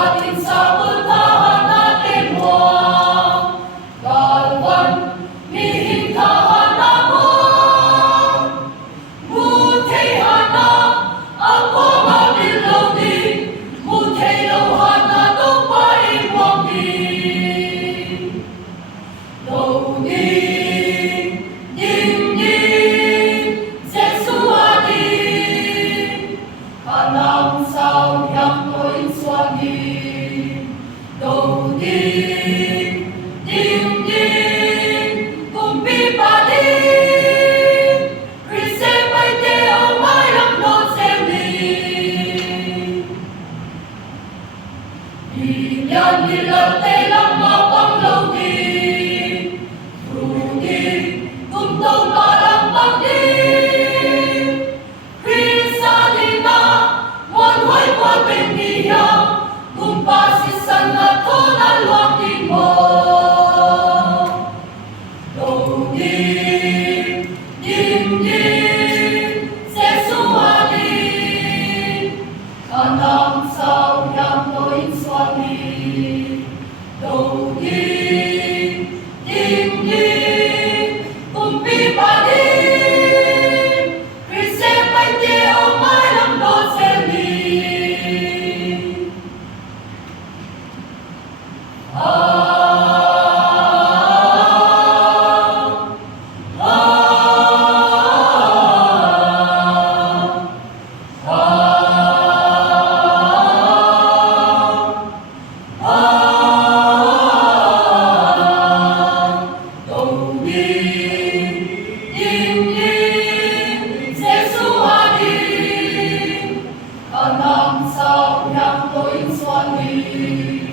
atin sa puntahan natin buwang galwan, lihim kahanapon. Mutay hanap ako mabilogin, mutay lawhan na tupain wangin. Loading, ding ding, sesuadin, kanang sawyang ko'y swagin. Loading, ding ding, kumpi pa din, Krise pa'y teo mayang noselin. Bilyan nilate lang mapang loading, Rugin, kumtong parang pagdin. Krisa din na, wanway pagbendiya, kumpasisan na tonal wakin mo. Loading, ding ding, sesuadin, kanang sawyang ko'y swagin. Loading, ding ding, kumpi pa din, Krise pa'y teo mayang noselin. Loading, ding ding, sesuadin, kanang sawyang ko'y swagin.